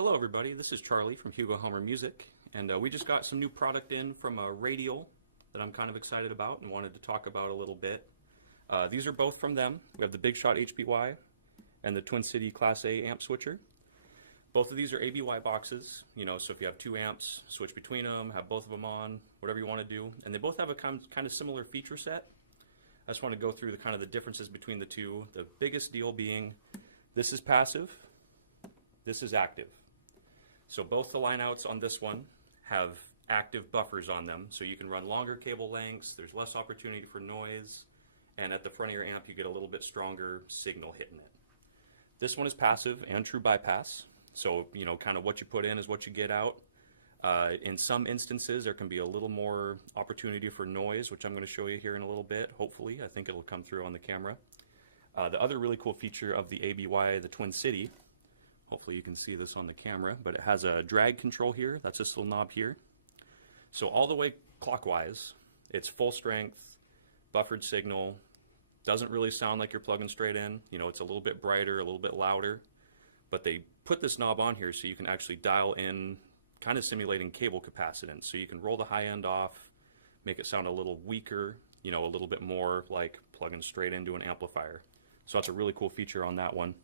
Hello everybody, this is Charlie from Hugo Helmer Music, and we just got some new product in from Radial that I'm kind of excited about and wanted to talk about a little bit. These are both from them. We have the BigShot ABY and the Twin City Class A amp switcher. Both of these are ABY boxes, so if you have two amps, switch between them, have both of them on, whatever you want to do. And they both have a kind of similar feature set. I just want to go through the differences between the two. The biggest deal being, this is passive, this is active. So both the lineouts on this one have active buffers on them, so you can run longer cable lengths, there's less opportunity for noise, and at the front of your amp you get a little bit stronger signal hitting it. This one is passive and true bypass, so kind of what you put in is what you get out. In some instances there can be a little more opportunity for noise, which I'm going to show you here in a little bit, hopefully. I think it'll come through on the camera. The other really cool feature of the ABY, the Twin City, hopefully you can see this on the camera, but it has a drag control here. That's this little knob here. So all the way clockwise, it's full strength, buffered signal. Doesn't really sound like you're plugging straight in. It's a little bit brighter, a little bit louder. But they put this knob on here so you can actually dial in, kind of simulating cable capacitance. So you can roll the high end off, make it sound a little weaker, a little bit more like plugging straight into an amplifier. So that's a really cool feature on that one.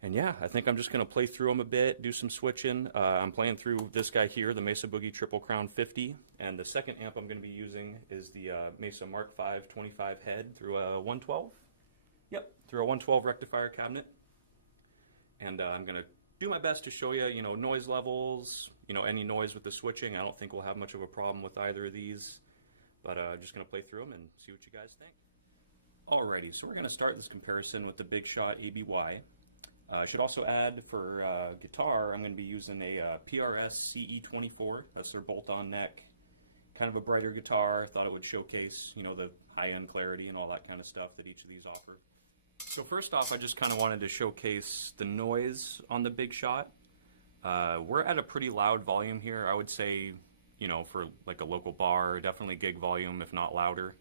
And yeah, I think I'm just going to play through them a bit, do some switching. I'm playing through this guy here, the Mesa Boogie Triple Crown 50. And the second amp I'm going to be using is the Mesa Mark V 25 head through a 112. Yep, through a 112 rectifier cabinet. And I'm going to do my best to show you, noise levels, any noise with the switching. I don't think we'll have much of a problem with either of these. But I'm just going to play through them and see what you guys think. Alrighty, so we're going to start this comparison with the BigShot ABY. I should also add for guitar, I'm going to be using a PRS CE24. That's their bolt-on neck. Kind of a brighter guitar. Thought it would showcase, the high-end clarity and all that kind of stuff that each of these offer. So first off, I just kind of wanted to showcase the noise on the BigShot. We're at a pretty loud volume here. I would say, for like a local bar, definitely gig volume, if not louder.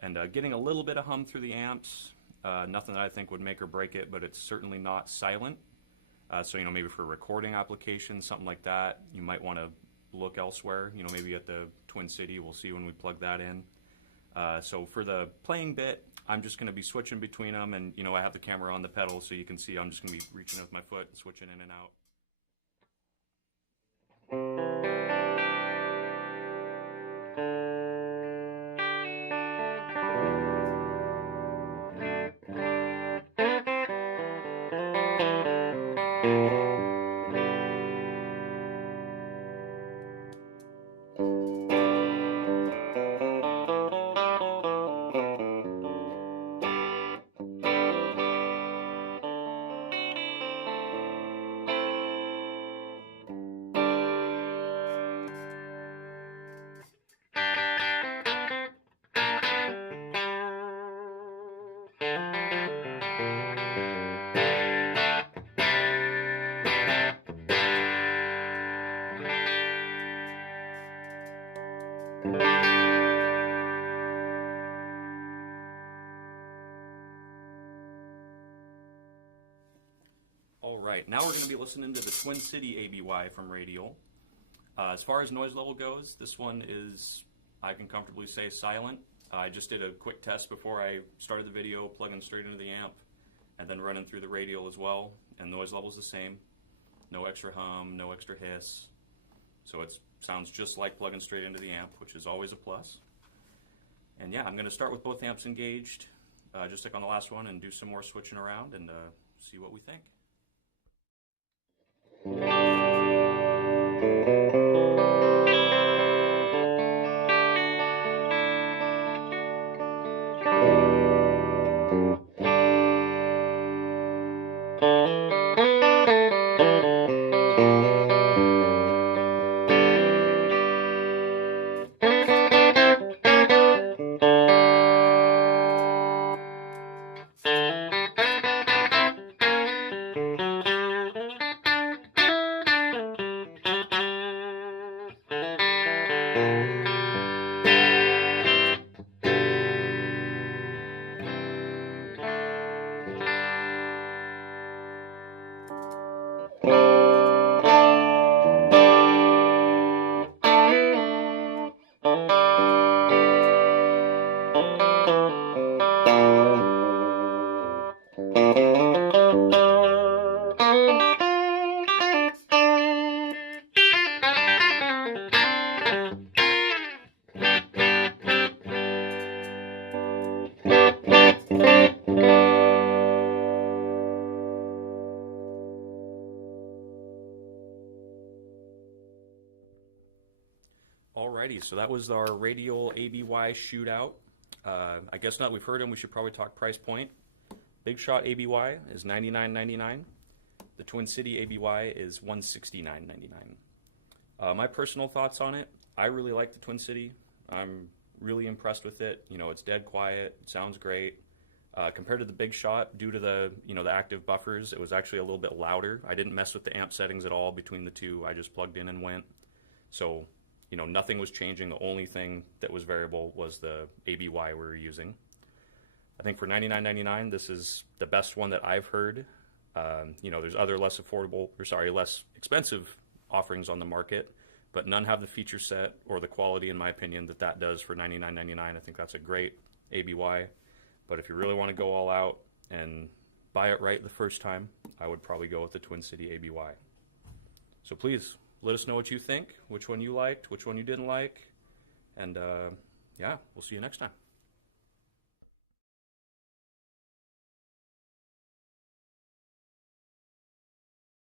And getting a little bit of hum through the amps. Nothing that I think would make or break it, but it's certainly not silent. So maybe for recording applications, something like that, you might want to look elsewhere. Maybe at the Twin City, we'll see when we plug that in. So for the playing bit, I'm just going to be switching between them, and I have the camera on the pedal, so you can see I'm just going to be reaching with my foot, switching in and out. Alright, now we're going to be listening to the Twin City ABY from Radial. As far as noise level goes, this one is, I can comfortably say, silent. I just did a quick test before I started the video, plugging straight into the amp, and then running through the Radial as well, and noise level's the same. No extra hum, no extra hiss. So it sounds just like plugging straight into the amp, which is always a plus. And yeah, I'm going to start with both amps engaged, just like on the last one, and do some more switching around and see what we think. ABs. So that was our Radial ABY Shootout. I guess now that we've heard them, we should probably talk price point. BigShot ABY is $99.99. The Twin City ABY is $169.99. My personal thoughts on it, I really like the Twin City. I'm really impressed with it. You know, it's dead quiet, it sounds great. Compared to the BigShot, due to the the active buffers, it was actually a little bit louder. I didn't mess with the amp settings at all between the two. I just plugged in and went. So, nothing was changing. The only thing that was variable was the ABY we were using. I think for $99.99, this is the best one that I've heard. There's other less expensive offerings on the market, but none have the feature set or the quality, in my opinion, that does for $99.99. I think that's a great ABY. But if you really want to go all out and buy it right the first time, I would probably go with the Twin City ABY. So please, let us know what you think, which one you liked, which one you didn't like, and yeah, we'll see you next time.